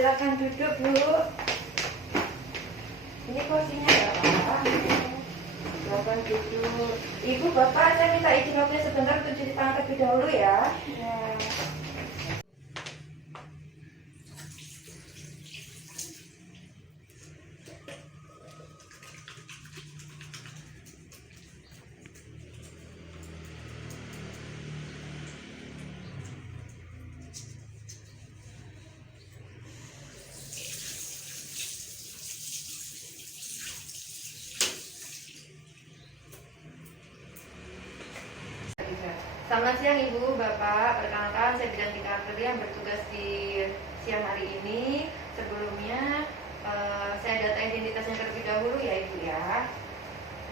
Silakan duduk, Bu. Ini kursinya berapa? Silakan duduk. Ibu, Bapak, saya minta izin waktunya sebentar untuk cuci tangan terlebih dahulu ya. Ya. Selamat siang Ibu, Bapak. Perkenalkan, saya bidang tingkat kerja yang bertugas di siang hari ini. Sebelumnya saya data identitasnya terlebih dahulu ya Ibu ya.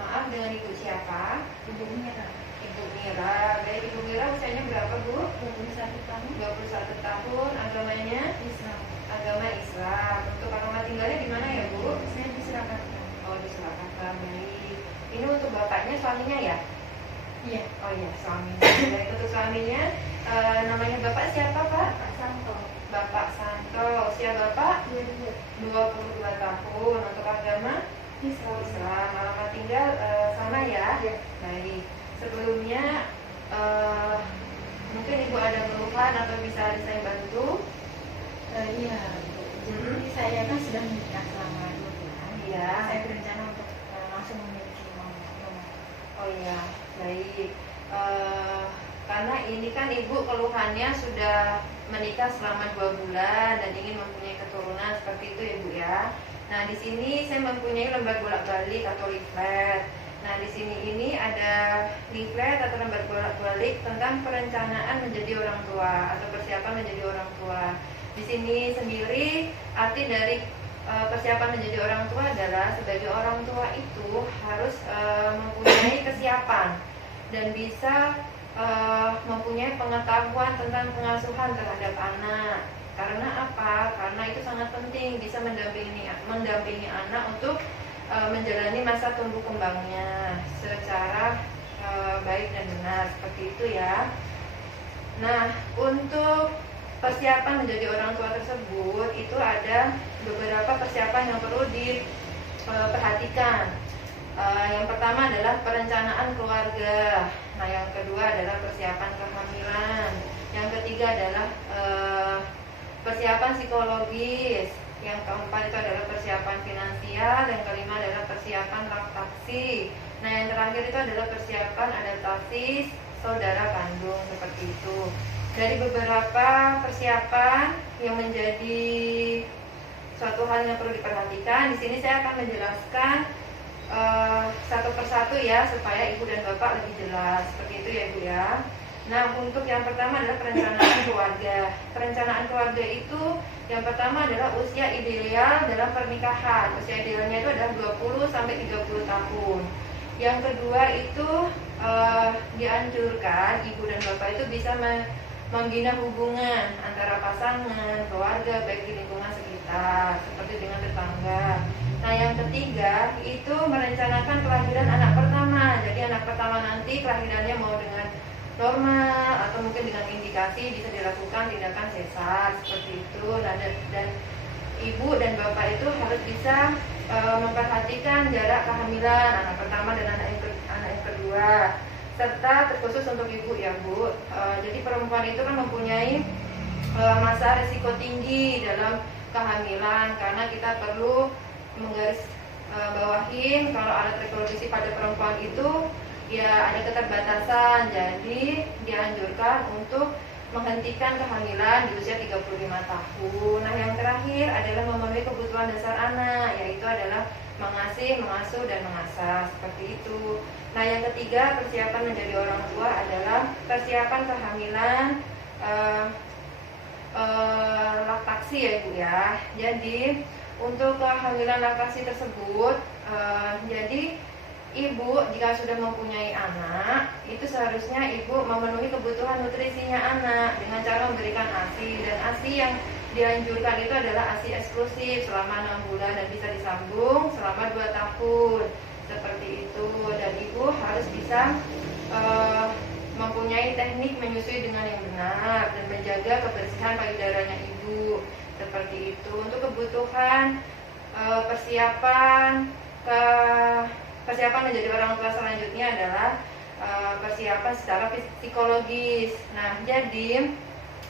Maaf, dengan Ibu siapa? Ibu Mira. Ibu Mira. Baik, Ibu Mira usianya berapa Bu? 21 tahun. 21 tahun. Agamanya? Islam. Agama Islam. Untuk agama tinggalnya di mana ya Bu? Saya di Surakarta. Oh, di Surakarta. Baik. Ini untuk bapaknya, suaminya ya? Iya. Oh iya, suaminya. Baik, untuk suaminya namanya Bapak siapa Pak? Pak Santo. Bapak Santo. Usia Bapak? 22 tahun. Untuk agama? Islam. Islam. Alamat tinggal sama ya? Iya. Baik. Sebelumnya mungkin Ibu ada keluhan atau bisa saya bantu? Iya. Jadi saya kan sudah menikah selama 2 bulan. Iya. Saya berencana untuk langsung memiliki rumah. Oh iya, baik. Karena ini kan Ibu keluhannya sudah menikah selama 2 bulan dan ingin mempunyai keturunan seperti itu ya Bu ya. Nah di sini saya mempunyai lembar bolak-balik atau leaflet. Nah di sini ini ada leaflet atau lembar bolak-balik tentang perencanaan menjadi orang tua atau persiapan menjadi orang tua. Di sini sendiri arti dari persiapan menjadi orang tua adalah sebagai orang tua itu harus mempunyai kesiapan dan bisa mempunyai pengetahuan tentang pengasuhan terhadap anak. Karena apa? Karena itu sangat penting, bisa mendampingi anak untuk menjalani masa tumbuh kembangnya secara baik dan benar, seperti itu ya. Nah, untuk persiapan menjadi orang tua tersebut itu ada beberapa persiapan yang perlu diperhatikan. Yang pertama adalah perencanaan keluarga. Nah, yang kedua adalah persiapan kehamilan. Yang ketiga adalah persiapan psikologis. Yang keempat itu adalah persiapan finansial. Yang kelima adalah persiapan laktasi. Nah, yang terakhir itu adalah persiapan adaptasi saudara kandung, seperti itu. Dari beberapa persiapan yang menjadi suatu hal yang perlu diperhatikan, di sini saya akan menjelaskan satu persatu ya, supaya Ibu dan Bapak lebih jelas. Seperti itu ya Ibu ya. Nah, untuk yang pertama adalah perencanaan keluarga. Perencanaan keluarga itu yang pertama adalah usia ideal dalam pernikahan. Usia idealnya itu adalah 20 sampai 30 tahun. Yang kedua itu dianjurkan Ibu dan Bapak itu bisa membina hubungan antara pasangan, keluarga, baik di lingkungan sekitar, seperti dengan tetangga. Nah, yang ketiga itu merencanakan kelahiran anak pertama. Jadi anak pertama nanti kelahirannya mau dengan normal atau mungkin dengan indikasi bisa dilakukan tindakan sesar, seperti itu. Dan Ibu dan Bapak itu harus bisa memperhatikan jarak kehamilan anak pertama dan anak yang kedua. Serta terkhusus untuk Ibu ya Bu, jadi perempuan itu kan mempunyai masa risiko tinggi dalam kehamilan, karena kita perlu menggaris bawahin kalau alat reproduksi pada perempuan itu ya ada keterbatasan. Jadi dianjurkan untuk menghentikan kehamilan di usia 35 tahun. Nah, yang terakhir adalah memenuhi kebutuhan dasar anak, yaitu adalah mengasuh, dan mengasah, seperti itu. Nah, yang ketiga persiapan menjadi orang tua adalah persiapan kehamilan laktasi ya Ibu ya. Jadi untuk kehamilan laktasi tersebut jadi Ibu jika sudah mempunyai anak itu seharusnya Ibu memenuhi kebutuhan nutrisinya anak dengan cara memberikan ASI, dan ASI yang dianjurkan itu adalah ASI eksklusif selama 6 bulan dan bisa disambung selama 2 tahun, seperti itu. Dan Ibu harus bisa mempunyai teknik menyusui dengan yang benar dan menjaga kebersihan payudaranya Ibu. seperti itu. Untuk kebutuhan persiapan menjadi orang tua selanjutnya adalah persiapan secara psikologis. Nah, jadi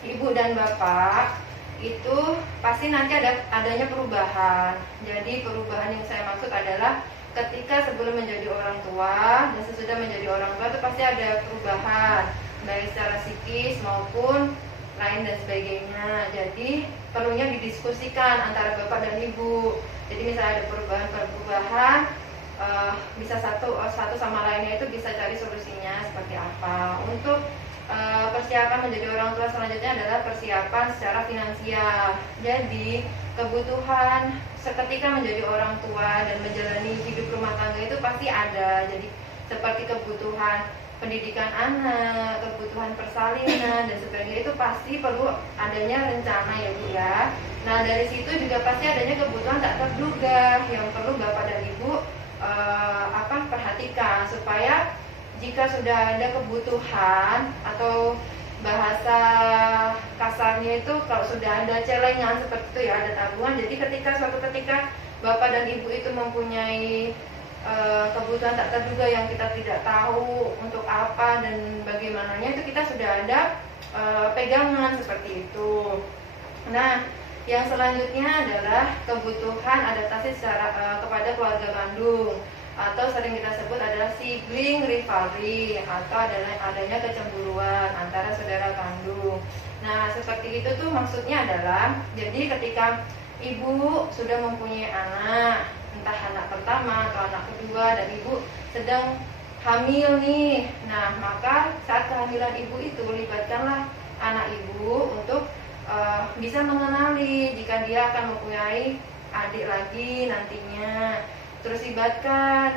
ibu dan bapak itu pasti nanti adanya perubahan. Jadi perubahan yang saya maksud adalah ketika sebelum menjadi orang tua dan sesudah menjadi orang tua itu pasti ada perubahan, baik secara psikis maupun lain dan sebagainya. Jadi perlunya didiskusikan antara bapak dan ibu. Jadi misalnya ada perubahan, bisa satu sama lainnya itu bisa cari solusinya seperti apa. Untuk persiapan menjadi orang tua selanjutnya adalah persiapan secara finansial. Jadi kebutuhan seketika menjadi orang tua dan menjalani hidup rumah tangga itu pasti ada. Jadi seperti kebutuhan pendidikan anak, kebutuhan persalinan dan sebagainya itu pasti perlu adanya rencana ya Bu ya. Nah dari situ juga pasti adanya kebutuhan tak terduga yang perlu bapak dan ibu perhatikan supaya jika sudah ada kebutuhan atau bahasa kasarnya itu kalau sudah ada celengan seperti itu ya ada tabungan. Jadi suatu ketika bapak dan ibu itu mempunyai kebutuhan tak terduga yang kita tidak tahu untuk apa dan bagaimananya itu kita sudah ada pegangan seperti itu. Nah, yang selanjutnya adalah kebutuhan adaptasi kepada keluarga kandung atau sering kita sebut adalah sibling rivalry atau adanya kecemburuan antara saudara kandung. Nah, seperti itu tuh maksudnya adalah jadi ketika ibu sudah mempunyai anak, entah anak pertama atau anak kedua dan ibu sedang hamil nih. Nah, maka saat kehamilan ibu itu libatkanlah anak ibu untuk bisa mengenali jika dia akan mempunyai adik lagi nantinya. Terus libatkan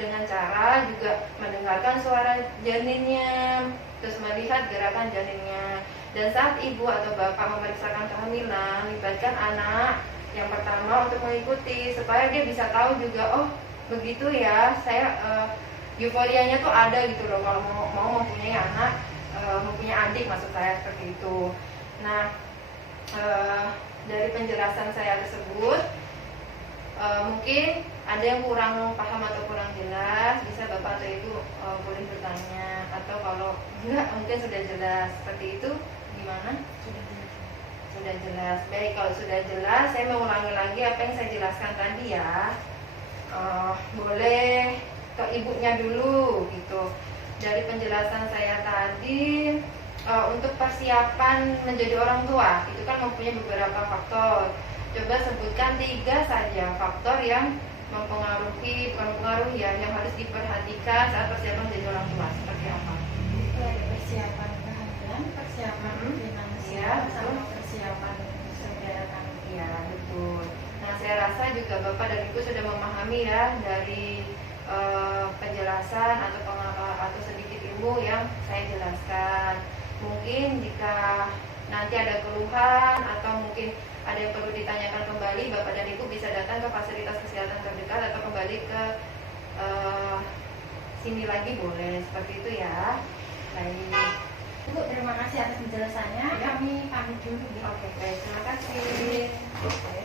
dengan cara juga mendengarkan suara janinnya, terus melihat gerakan janinnya. Dan saat ibu atau bapak memeriksakan kehamilan, libatkan anak yang pertama untuk mengikuti supaya dia bisa tahu juga, oh begitu ya, saya euforianya tuh ada gitu loh kalau mau mempunyai anak, mempunyai adik maksud saya seperti itu. Nah, dari penjelasan saya tersebut mungkin ada yang kurang paham atau kurang jelas, bisa bapak atau ibu boleh bertanya, atau kalau enggak mungkin sudah jelas. Seperti itu gimana? Sudah jelas. Baik, kalau sudah jelas saya mengulangi lagi apa yang saya jelaskan tadi ya. Boleh ke ibunya dulu gitu. Dari penjelasan saya tadi, untuk persiapan menjadi orang tua itu kan mempunyai beberapa faktor. Coba sebutkan 3 saja faktor yang bukan mempengaruhi ya, yang harus diperhatikan saat persiapan menjadi orang tua. Seperti apa? Itu ada persiapan kehamilan, persiapan finansial, sama persiapan saudara kandung. Iya, betul. Nah, saya rasa juga bapak dan ibu sudah memahami ya dari penjelasan atau sedikit ilmu yang saya jelaskan. Mungkin jika nanti ada keluhan atau mungkin ada yang perlu ditanyakan kembali, bapak dan ibu bisa datang ke fasilitas kesehatan terdekat atau kembali ke sini lagi boleh, seperti itu ya. Baik. Bu, terima kasih atas penjelasannya. Kami pamit dulu. Oke, baik, terima kasih.